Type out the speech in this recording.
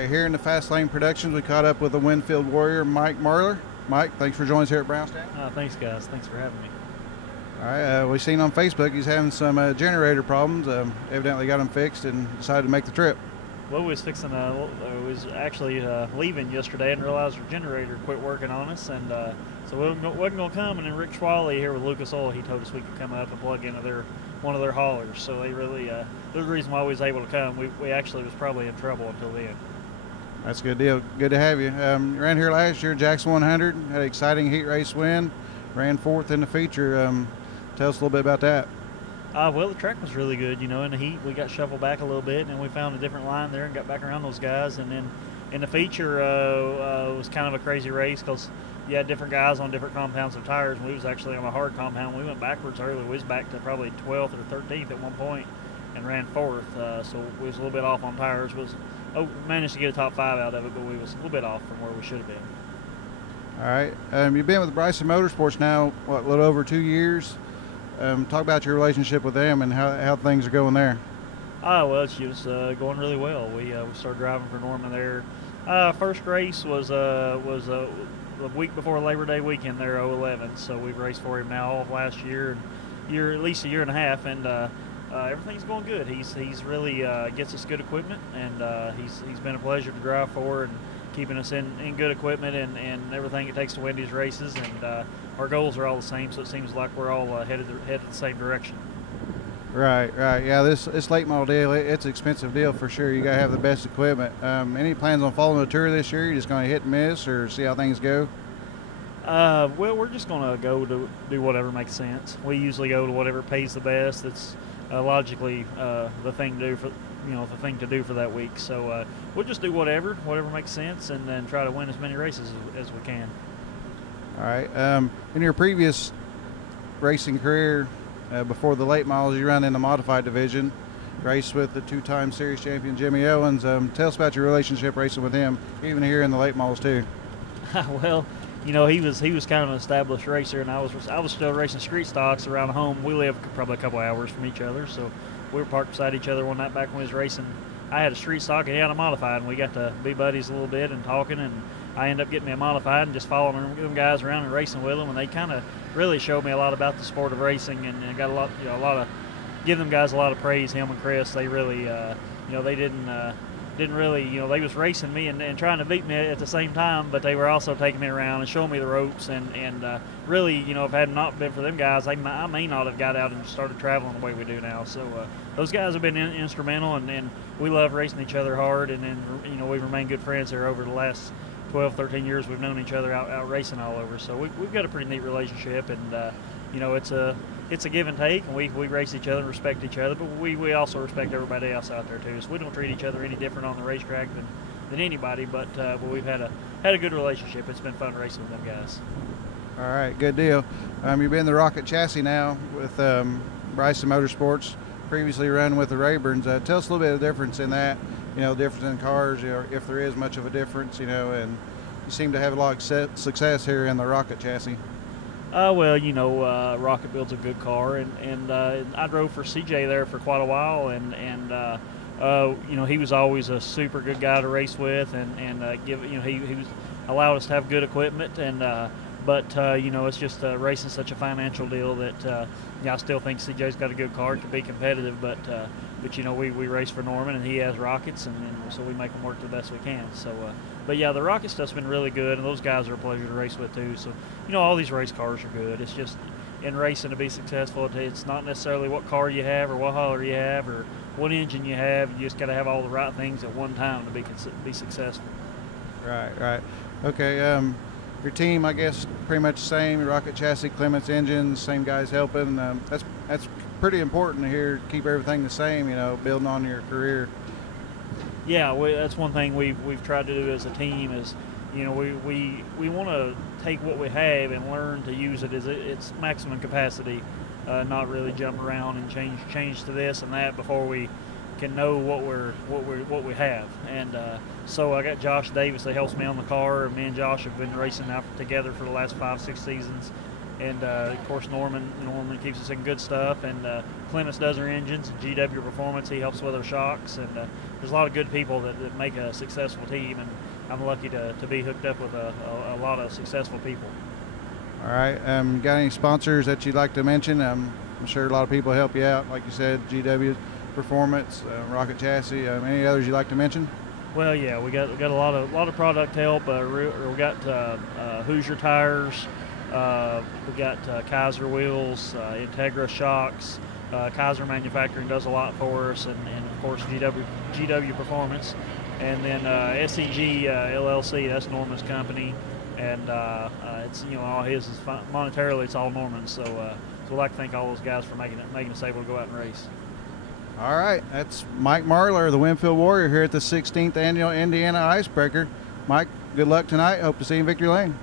right, here in the Fast Lane Productions, we caught up with the Winfield Warrior, Mike Marlar. Mike, thanks for joining us here at Brownstown. Thanks, guys. Thanks for having me. All right, we've seen on Facebook he's having some generator problems. Evidently got them fixed and decided to make the trip. Well, we was fixing. We was actually leaving yesterday and realized our generator quit working on us, and so we wasn't going to come. And then Rick Schwally here with Lucas Oil, he told us we could come up and plug into one of their haulers. So they really, they're the reason why we was able to come. We actually was probably in trouble until then. That's a good deal. Good to have you. You ran here last year, Jackson 100, had an exciting heat race win, ran fourth in the feature. Tell us a little bit about that. Well, the track was really good. In the heat, we got shuffled back a little bit, and we found a different line there and got back around those guys. And then in the feature, it was kind of a crazy race because you had different guys on different compounds of tires, and we was actually on a hard compound. We went backwards early. We was back to probably 12th or 13th at one point and ran fourth. So we was a little bit off on tires. Managed to get a top 5 out of it, but we was a little bit off from where we should have been. All right. You've been with Bryson Motorsports now, a little over 2 years. Talk about your relationship with them and how things are going there. Well, it's just going really well. We started driving for Norman there. First race was a week before Labor Day weekend there, 2011. So we've raced for him now all of last year, at least a year and a half, and everything's going good. He's really gets us good equipment, and he's been a pleasure to drive for, and keeping us in good equipment and everything it takes to win these races. And our goals are all the same, so it seems like we're all headed the same direction. Right. Yeah, this late model deal, it's an expensive deal for sure. You got to have the best equipment. Any plans on following the tour this year? You're just going to hit and miss or see how things go? Well, we're just going to go to do whatever makes sense. We usually go to whatever pays the best. It's logically the thing to do for that week. So we'll just do whatever makes sense, and then try to win as many races as we can. All right. In your previous racing career, before the late models, you ran in the modified division, raced with the 2-time series champion Jimmy Owens. Tell us about your relationship racing with him, even here in the late models too. Well, he was kind of an established racer, and I was still racing street stocks around home. We live probably a couple hours from each other, so we were parked beside each other one night back when we was racing. I had a street stock and he had a modified, and we got to be buddies a little bit and talking, and I ended up getting me a modified and just following them guys around and racing with them, and they kind of really showed me a lot about the sport of racing, and got a lot of give them guys a lot of praise. Him and Chris, they really they didn't really they was racing me and trying to beat me at the same time, but they were also taking me around and showing me the ropes, and really if it had not been for them guys, I may not have got out and started traveling the way we do now. So those guys have been instrumental, and we love racing each other hard, and then we've remained good friends there over the last 12, 13 years. We've known each other out racing all over, so we've got a pretty neat relationship, and it's a give and take, and we race each other and respect each other, but we also respect everybody else out there too. So we don't treat each other any different on the racetrack than anybody, but we've had a good relationship. It's been fun racing with them guys. All right, good deal. You've been in the Rocket chassis now with Bryson Motorsports, previously run with the Rayburns. Tell us a little bit of the difference in that, difference in cars, if there is much of a difference, and you seem to have a lot of success here in the Rocket chassis. Well, Rocket builds a good car, and I drove for CJ there for quite a while, and he was always a super good guy to race with, and he was allowed us to have good equipment, and but it's just racing such a financial deal that I still think CJ's got a good car, can be competitive, but we race for Norman, and he has Rockets, and so we make them work the best we can. So, but yeah, the Rocket stuff's been really good, and those guys are a pleasure to race with too. So, all these race cars are good. It's just in racing to be successful, it's not necessarily what car you have or what hauler you have or what engine you have. You just got to have all the right things at one time to be successful. Right. Okay. Your team, I guess, pretty much the same. Rocket chassis, Clements engines, same guys helping. That's pretty important to hear. Keep everything the same. Building on your career. Yeah, that's one thing we've tried to do as a team is, we want to take what we have and learn to use it as its maximum capacity, not really jump around and change to this and that before we can know what we have. And so I got Josh Davis that helps me on the car, and me and Josh have been racing now together for the last 5-6 seasons. and of course Norman keeps us in good stuff, and Clements does our engines, and GW Performance, he helps with our shocks, and there's a lot of good people that make a successful team, and I'm lucky to be hooked up with a lot of successful people. All right, got any sponsors that you'd like to mention? I'm sure a lot of people help you out, like you said, GW Performance, Rocket Chassis. Any others you'd like to mention? Well, yeah, we got a lot of product help. We got Hoosier tires, we got Kaiser wheels, Integra shocks. Kaiser Manufacturing does a lot for us, and of course GW Performance, and then SEG LLC. That's Norman's company, and it's all his is monetarily it's all Norman's. So we'd like to thank all those guys for making us able to go out and race. All right, that's Mike Marlar, the Winfield Warrior, here at the 16th Annual Indiana Icebreaker. Mike, good luck tonight. Hope to see you in Victory Lane.